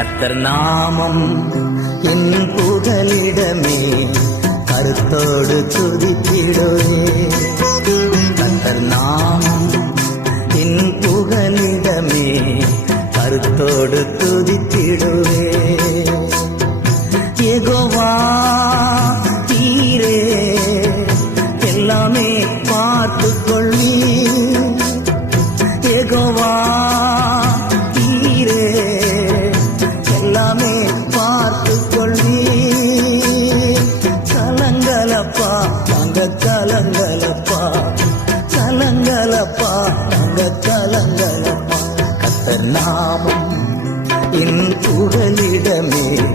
கர்த்தர் நாமம் என் புகலிடமே, கருத்தோடு துதித்திடுவே. கர்த்தர் நாமம் என் புகலிடமே, கருத்தோடு துதித்திடுவே. யெகோவா தீரே எல்லாமே பார்த்துக் கொள்ளி. யெகோவா தீரே எல்லாமே பார்த்துக் கொள்ளி. கலங்கலப்பா தங்க கலங்கலப்பா, கலங்கலப்பா தங்க கலங்கலப்பா. கர்த்தர் நாமம் என் புகலிடமே,